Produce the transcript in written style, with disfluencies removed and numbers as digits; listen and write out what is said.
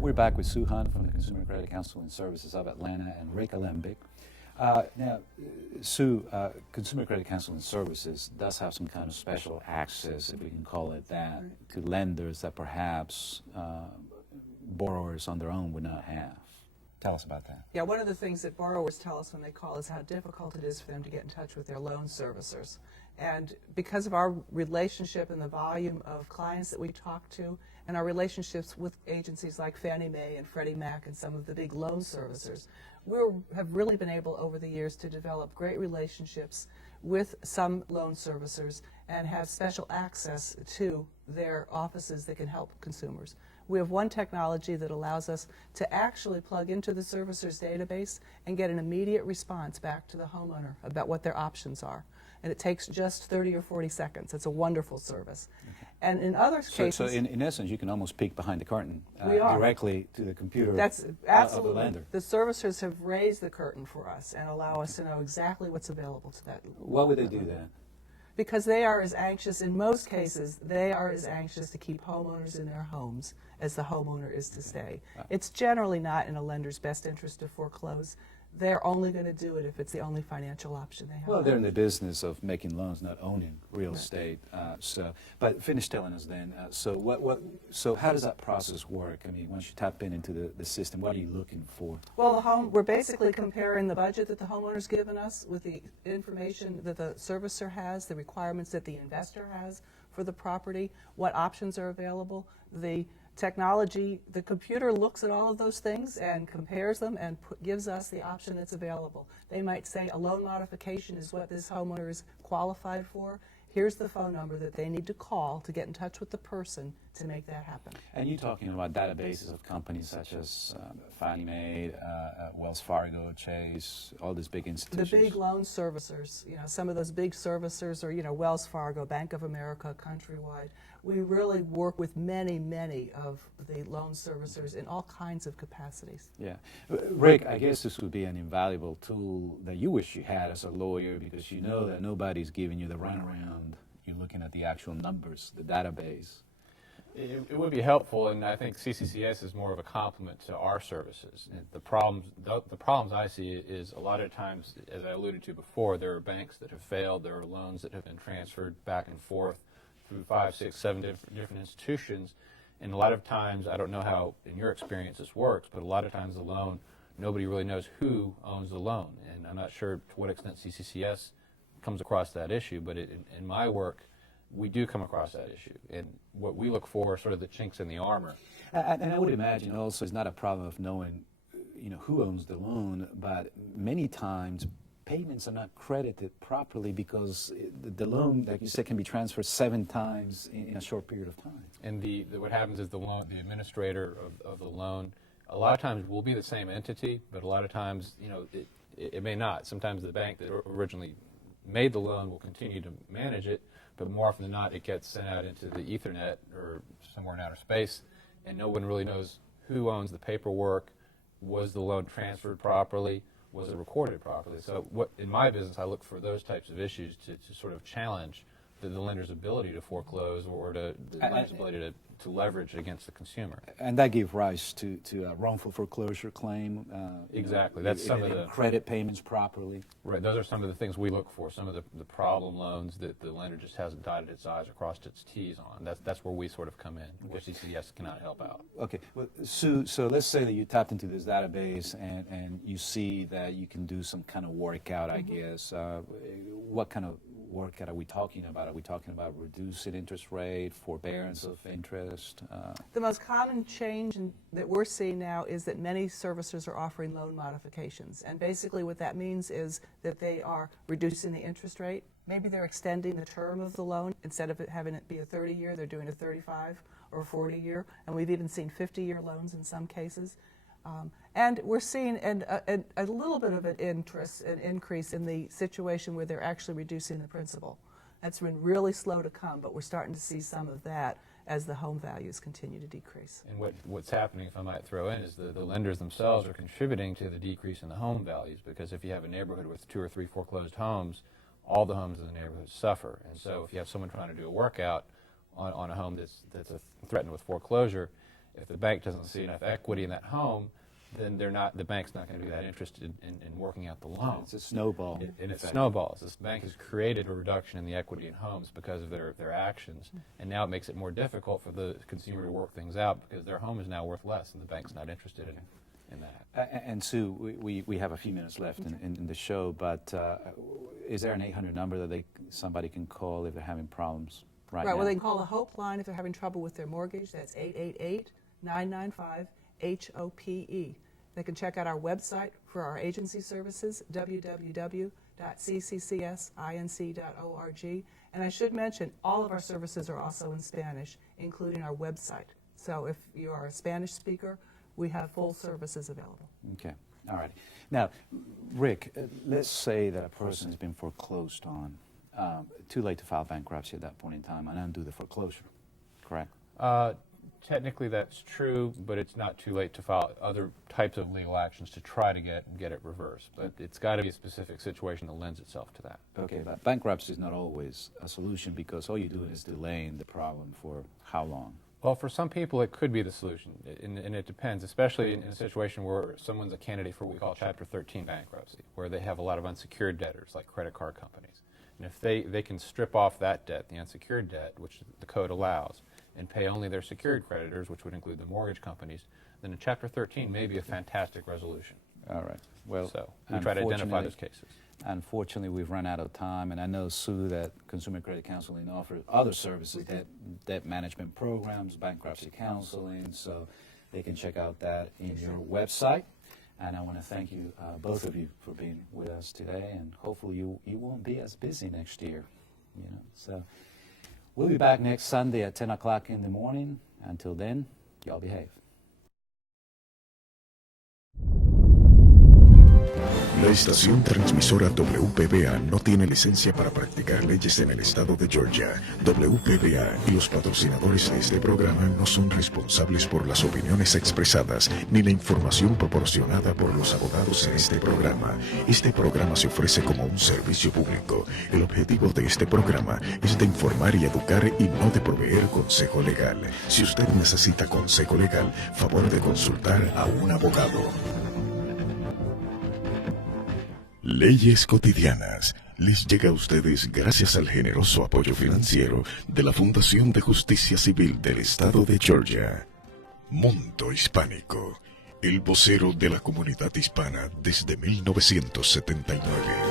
We're back with Sue Hunt from the Consumer Credit Council and Services of Atlanta and Rick Alembic. Now, Sue, Consumer Credit Council and Services does have some kind of special access, if we can call it that, to lenders that perhaps borrowers on their own would not have. Tell us about that. Yeah, one of the things that borrowers tell us when they call is how difficult it is for them to get in touch with their loan servicers. And because of our relationship and the volume of clients that we talk to and our relationships with agencies like Fannie Mae and Freddie Mac and some of the big loan servicers, we have really been able over the years to develop great relationships with some loan servicers and have special access to their offices that can help consumers. We have one technology that allows us to actually plug into the servicer's database and get an immediate response back to the homeowner about what their options are. And it takes just 30 or 40 seconds. It's a wonderful service. Okay. And in other cases... So in essence, you can almost peek behind the curtain directly to the computer That's absolutely. Of the lender. The servicers have raised the curtain for us and allow us to know exactly what's available to that. Why would they do that? Because they are as anxious, in most cases, they are as anxious to keep homeowners in their homes as the homeowner is to stay. It's generally not in a lender's best interest to foreclose. They're only going to do it if it's the only financial option they have. Well, they're in the business of making loans, not owning real estate. But finish telling us then. So how does that process work? I mean, once you tap into the system, what are you looking for? Well, we're basically comparing the budget that the homeowner's given us with the information that the servicer has, the requirements that the investor has for the property, what options are available, the technology, the computer looks at all of those things and compares them and gives us the option that's available. They might say a loan modification is what this homeowner is qualified for. Here's the phone number that they need to call to get in touch with the person to make that happen. And you're talking about databases of companies such as Fannie Mae, Wells Fargo, Chase, all these big institutions. The big loan servicers, some of those big servicers are, Wells Fargo, Bank of America, Countrywide. We really work with many, many of the loan servicers in all kinds of capacities. Yeah. Rick, I guess this would be an invaluable tool that you wish you had as a lawyer, because you know that nobody's giving you the runaround. You're looking at the actual numbers, the database. It would be helpful, and I think CCCS is more of a complement to our services. The problems I see is a lot of times, as I alluded to before, there are banks that have failed, there are loans that have been transferred back and forth through 5, 6, 7 different institutions, and a lot of times, I don't know how in your experience this works, but a lot of times the loan, nobody really knows who owns the loan, and I'm not sure to what extent CCCS comes across that issue, but in my work, we do come across that issue, and what we look for are sort of the chinks in the armor. And I would imagine also it's not a problem of knowing, who owns the loan, but many times payments are not credited properly because the loan, like you said, can be transferred 7 times in a short period of time. And what happens is the administrator of the loan, a lot of times will be the same entity, but a lot of times, it may not. Sometimes the bank that originally made the loan will continue to manage it, but more often than not, it gets sent out into the Ethernet or somewhere in outer space, and no one really knows who owns the paperwork. Was the loan transferred properly? Was it recorded properly? So in my business, I look for those types of issues to sort of challenge the lender's ability to foreclose or the lender's ability to leverage against the consumer. And that gave rise to a wrongful foreclosure claim. Exactly. That's some of the credit payments properly. Right. Those are some of the things we look for. Some of the problem loans that the lender just hasn't dotted its I's or crossed its T's on. That's where we sort of come in, where CCS cannot help out. Okay. Well, Sue, so let's say that you tapped into this database and you see that you can do some kind of workout, I guess. What kind of workout are we talking about? Are we talking about reducing interest rate, forbearance of interest? The most common change that we're seeing now is that many servicers are offering loan modifications. And basically what that means is that they are reducing the interest rate. Maybe they're extending the term of the loan. Instead of having it be a 30-year, they're doing a 35 or a 40-year. And we've even seen 50-year loans in some cases. And we're seeing a little bit of an increase in the situation where they're actually reducing the principal. That's been really slow to come, but we're starting to see some of that as the home values continue to decrease. And what's happening, if I might throw in, is the lenders themselves are contributing to the decrease in the home values, because if you have a neighborhood with 2 or 3 foreclosed homes, all the homes in the neighborhood suffer. And so if you have someone trying to do a workout on a home that's threatened with foreclosure, If the bank doesn't see enough equity in that home, then the bank's not going to be that interested in working out the loan. It's a snowball. And it snowballs. This bank has created a reduction in the equity in homes because of their actions, and now it makes it more difficult for the consumer to work things out because their home is now worth less, and the bank's not interested in that. And Sue, we have a few minutes left in the show, but is there an 800 number that somebody can call if they're having problems right now? Well, they can call the Hope line if they're having trouble with their mortgage. That's 888-995-HOPE. They can check out our website for our agency services, www.cccsinc.org. And I should mention, all of our services are also in Spanish, including our website. So if you are a Spanish speaker, we have full services available. Okay. All right. Now, Rick, let's say that a person has been foreclosed on. Too late to file bankruptcy at that point in time and undo the foreclosure, correct? Technically, that's true, but it's not too late to file other types of legal actions to try to get it reversed. But it's got to be a specific situation that lends itself to that. Okay, but bankruptcy is not always a solution because all you're doing is delaying the problem for how long? Well, for some people, it could be the solution, and it depends, especially in a situation where someone's a candidate for what we call Chapter 13 bankruptcy, where they have a lot of unsecured debtors, like credit card companies. And if they can strip off that debt, the unsecured debt, which the code allows, and pay only their secured creditors, which would include the mortgage companies, then a Chapter 13 may be a fantastic resolution. All right. Well, so we try to identify those cases. Unfortunately, we've run out of time, and I know, Sue, that Consumer Credit Counseling offers other services, debt management programs, bankruptcy counseling, so they can check out that in your website. And I want to thank you, both of you, for being with us today, and hopefully you won't be as busy next year. So we'll be back next Sunday at 10 o'clock in the morning. Until then, y'all behave. La estación transmisora WPBA no tiene licencia para practicar leyes en el estado de Georgia. WPBA y los patrocinadores de este programa no son responsables por las opiniones expresadas ni la información proporcionada por los abogados en este programa. Este programa se ofrece como un servicio público. El objetivo de este programa es de informar y educar y no de proveer consejo legal. Si usted necesita consejo legal, favor de consultar a un abogado. Leyes Cotidianas les llega a ustedes gracias al generoso apoyo financiero de la Fundación de Justicia Civil del Estado de Georgia. Mundo Hispánico, el vocero de la comunidad hispana desde 1979.